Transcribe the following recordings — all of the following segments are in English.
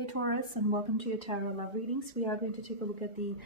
Hey Taurus, and welcome to your Tarot Love Readings. We are going to take a look at the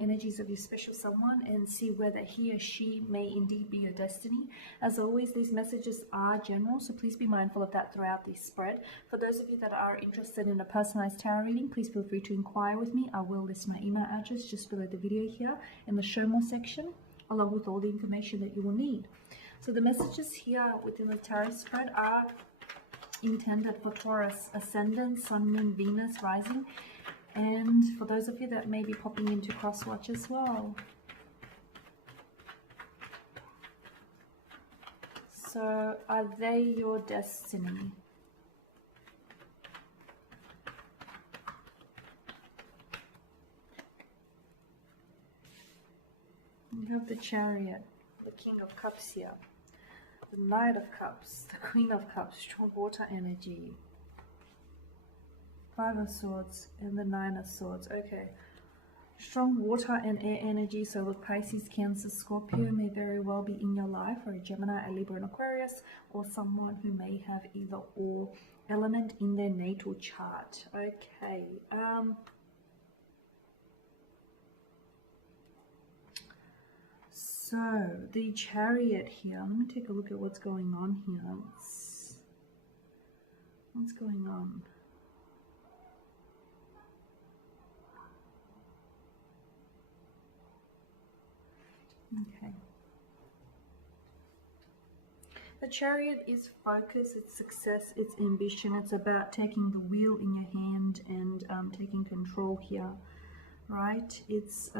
energies of your special someone and see whether he or she may indeed be your destiny. As always, these messages are general, so please be mindful of that throughout this spread. For those of you that are interested in a personalized tarot reading, please feel free to inquire with me. I will list my email address just below the video here in the show more section, along with all the information that you will need. So the messages here within the tarot spread are intended for Taurus ascendant, Sun, Moon, Venus, rising, and for those of you that may be popping into crosswatch as well. So, are they your destiny? You have the Chariot, the King of Cups here, the Knight of Cups, the Queen of Cups, strong water energy, Five of Swords, and the Nine of Swords. Okay, strong water and air energy. So look, Pisces, Cancer, Scorpio may very well be in your life, or a Gemini, a Libra, and Aquarius, or someone who may have either or element in their natal chart. Okay. So, the Chariot here, let me take a look at what's going on here. What's going on? Okay. The Chariot is focus, it's success, it's ambition. It's about taking the wheel in your hand and taking control here, right? It's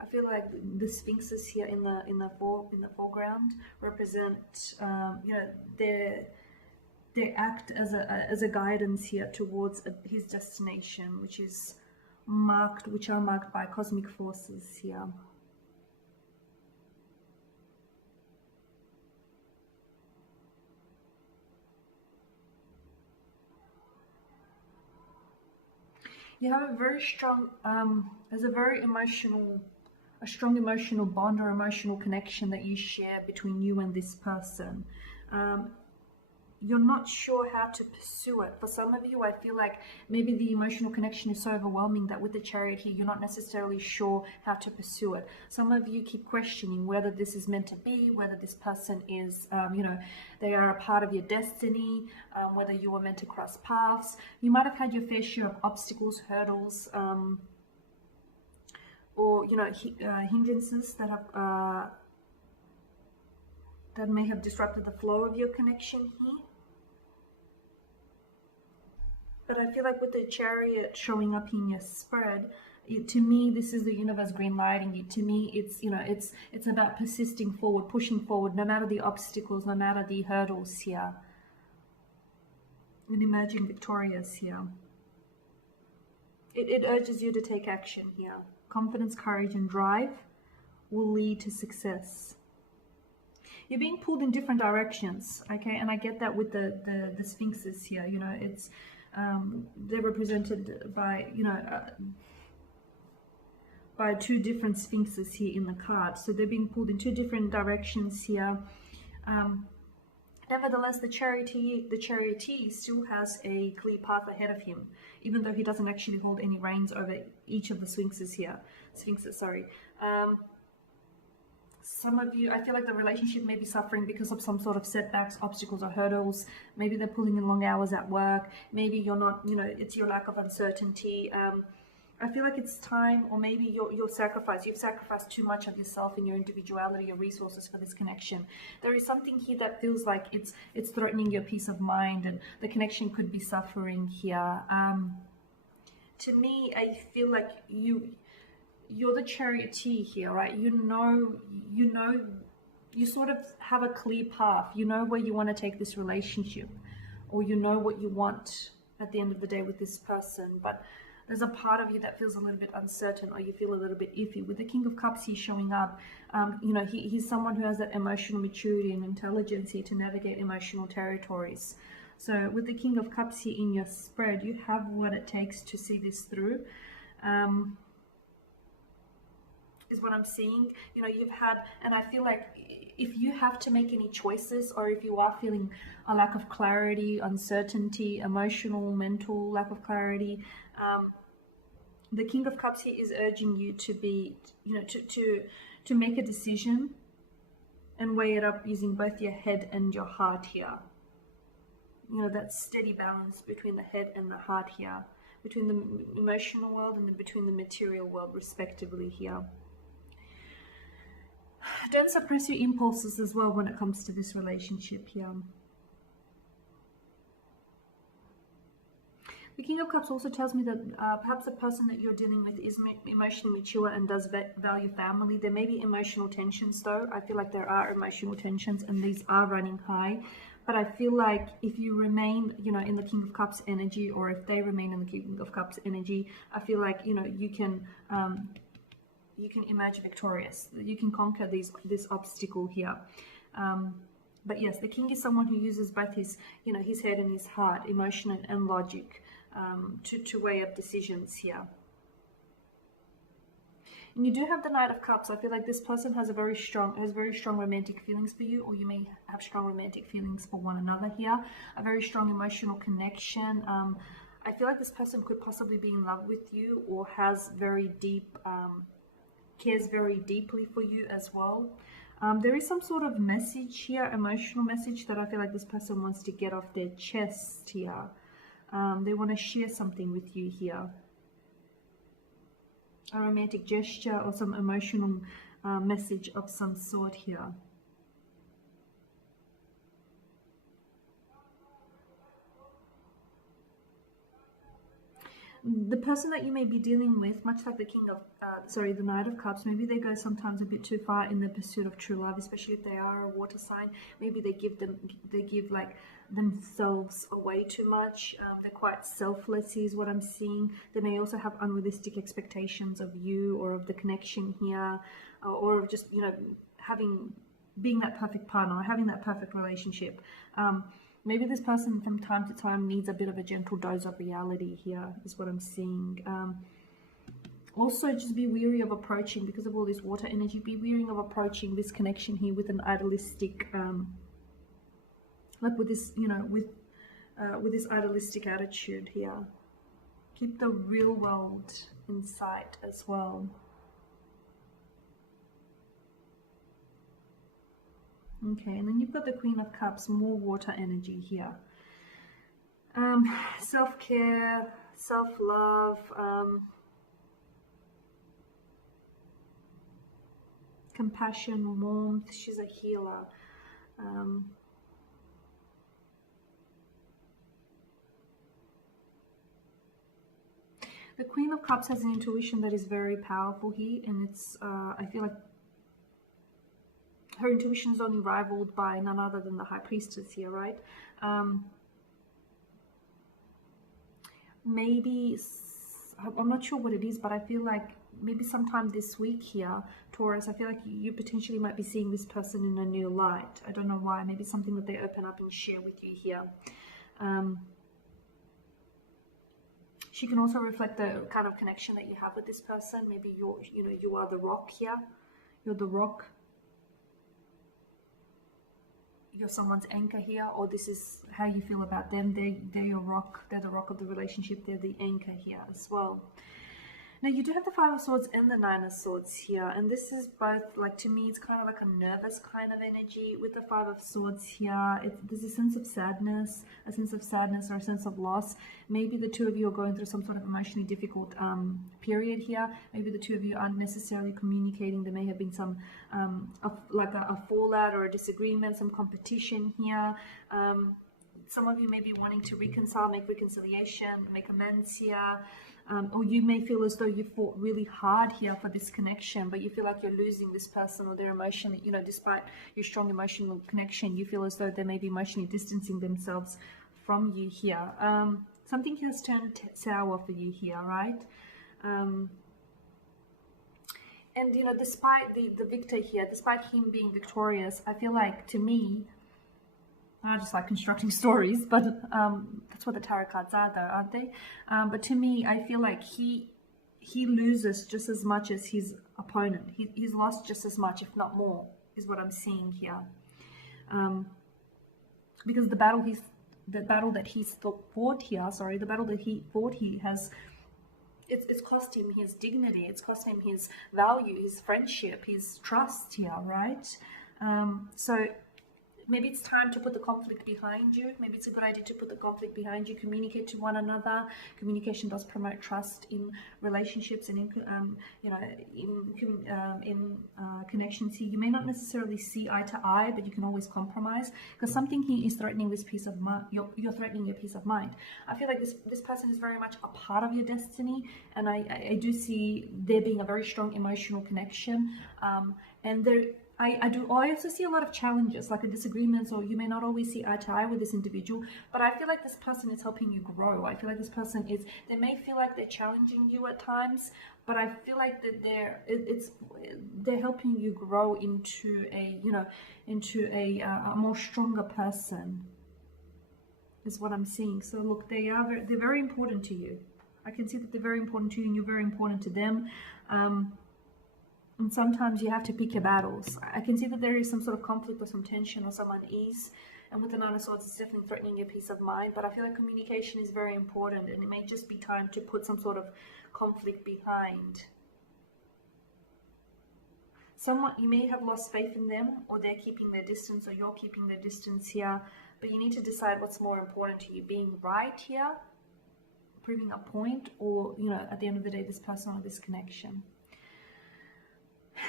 I feel like the sphinxes here in the foreground represent, you know, they act as a guidance here towards his destination, which are marked by cosmic forces here. You have a very strong, a strong emotional bond or emotional connection that you share between you and this person. You're not sure how to pursue it. For some of you, I feel like maybe the emotional connection is so overwhelming that with the Chariot here, you're not necessarily sure how to pursue it. Some of you keep questioning whether this is meant to be, whether this person is, you know, they are a part of your destiny, whether you were meant to cross paths. You might have had your fair share of obstacles, hurdles, or, you know, hindrances that have that may have disrupted the flow of your connection here. But I feel like with the Chariot showing up in your spread, to me, this is the universe green lighting it. To me, it's, you know, it's about persisting forward, pushing forward, no matter the obstacles, no matter the hurdles here, and emerging victorious here. It urges you to take action here. Confidence, courage, and drive will lead to success. You're being pulled in different directions, okay? And I get that with the sphinxes here. You know, it's they're represented by, you know, by two different sphinxes here in the card. So they're being pulled in two different directions here. Nevertheless, the chariotee still has a clear path ahead of him, even though he doesn't actually hold any reins over each of the sphinxes here. Some of you, I feel like the relationship may be suffering because of some sort of setbacks, obstacles, or hurdles. Maybe they're pulling in long hours at work. Maybe you're not, you know, it's your lack of uncertainty. I feel like it's time, or maybe you've sacrificed too much of yourself and your individuality, your resources for this connection. There is something here that feels like it's threatening your peace of mind, and the connection could be suffering here. To me, I feel like you're the chariotee here, right? You sort of have a clear path. You know where you want to take this relationship, or you know what you want at the end of the day with this person, but there's a part of you that feels a little bit uncertain, or you feel a little bit iffy. With the King of Cups here showing up, you know, he's someone who has that emotional maturity and intelligence here to navigate emotional territories. So with the King of Cups here in your spread, you have what it takes to see this through. is what I'm seeing. You know, you've had, and I feel like if you have to make any choices, or if you are feeling a lack of clarity, uncertainty, emotional, mental lack of clarity, the King of Cups here is urging you to be, you know, to make a decision and weigh it up using both your head and your heart here. You know, that steady balance between the head and the heart here, between the emotional world and between the material world, respectively here. Don't suppress your impulses as well when it comes to this relationship here. The King of Cups also tells me that perhaps the person that you're dealing with is emotionally mature and does value family. There may be emotional tensions though. I feel like there are emotional tensions and these are running high. But I feel like if you remain, you know, in the King of Cups energy, or if they remain in the King of Cups energy, I feel like, you know, you can emerge victorious. You can conquer this obstacle here. But yes, the King is someone who uses both his, you know, his head and his heart, emotion and logic, to weigh up decisions here. And you do have the Knight of Cups. I feel like this person has very strong romantic feelings for you, or you may have strong romantic feelings for one another here. A very strong emotional connection. I feel like this person could possibly be in love with you, or has very deep, cares very deeply for you as well. There is some sort of message here, emotional message, that I feel like this person wants to get off their chest here. They want to share something with you here. A romantic gesture or some emotional message of some sort here. The person that you may be dealing with, much like the the Knight of Cups, maybe they go sometimes a bit too far in the pursuit of true love, especially if they are a water sign. Maybe they give like themselves away too much. They're quite selfless is what I'm seeing. They may also have unrealistic expectations of you or of the connection here, or of just, you know, being that perfect partner, or having that perfect relationship. Maybe this person from time to time needs a bit of a gentle dose of reality here, is what I'm seeing. Also, just be wary of approaching, because of all this water energy, be wary of approaching this connection here with an idealistic, like with this, you know, with this idealistic attitude here. Keep the real world in sight as well. Okay, and then you've got the Queen of Cups, more water energy here. Self-care, self-love, compassion, warmth. She's a healer. The Queen of Cups has an intuition that is very powerful here, and it's, I feel like her intuition is only rivaled by none other than the High Priestess here, right? Maybe, I'm not sure what it is, but I feel like maybe sometime this week here, Taurus, I feel like you potentially might be seeing this person in a new light. I don't know why. Maybe something that they open up and share with you here. She can also reflect the kind of connection that you have with this person. Maybe you are the rock here. You're the rock. You're someone's anchor here, or this is how you feel about them. They're your rock. They're the rock of the relationship. They're the anchor here as well. Now you do have the Five of Swords and the Nine of Swords here, and this is both, like, to me it's kind of like a nervous kind of energy with the Five of Swords here. There's a sense of sadness or a sense of loss. Maybe the two of you are going through some sort of emotionally difficult period here. Maybe the two of you aren't necessarily communicating. There may have been some like a fallout or a disagreement, some competition here. Some of you may be wanting to reconcile, make reconciliation, make amends here. Or you may feel as though you fought really hard here for this connection, but you feel like you're losing this person, or they're emotionally, you know, despite your strong emotional connection, you feel as though they may be emotionally distancing themselves from you here. Something has turned sour for you here, right? And, you know, despite the victor here, despite him being victorious, I feel like, to me, I just like constructing stories, but that's what the tarot cards are, though, aren't they? But to me, I feel like he loses just as much as his opponent. He's lost just as much, if not more, is what I'm seeing here. Because the battle that he's fought here, sorry, the battle that he fought, he has, it's cost him his dignity, it's cost him his value, his friendship, his trust here, right? So maybe it's time to put the conflict behind you. Maybe it's a good idea to put the conflict behind you, communicate to one another. Communication does promote trust in relationships and in connections here. You may not necessarily see eye to eye, but you can always compromise, because something here is threatening this peace of mind. You're threatening your peace of mind. I feel like this person is very much a part of your destiny, and I do see there being a very strong emotional connection, and there. I also see a lot of challenges, like a disagreements, or you may not always see eye to eye with this individual, but I feel like this person is helping you grow. I feel like this person they may feel like they're challenging you at times, but I feel like that they're helping you grow into a more stronger person, is what I'm seeing. So look, they're very important to you. I can see that they're very important to you, and you're very important to them. And sometimes you have to pick your battles. I can see that there is some sort of conflict or some tension or some unease. And with the Nine of Swords, it's definitely threatening your peace of mind. But I feel like communication is very important, and it may just be time to put some sort of conflict behind. Someone, you may have lost faith in them, or they're keeping their distance, or you're keeping their distance here. But you need to decide what's more important to you, being right here, proving a point, or, at the end of the day, this person or this connection.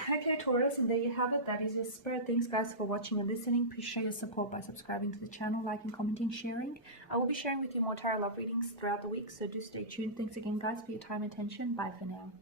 Okay, Taurus, and there you have it. That is your spirit. Thanks, guys, for watching and listening. Please show your support by subscribing to the channel, liking, commenting, sharing. I will be sharing with you more tarot love readings throughout the week, so do stay tuned. Thanks again, guys, for your time and attention. Bye for now.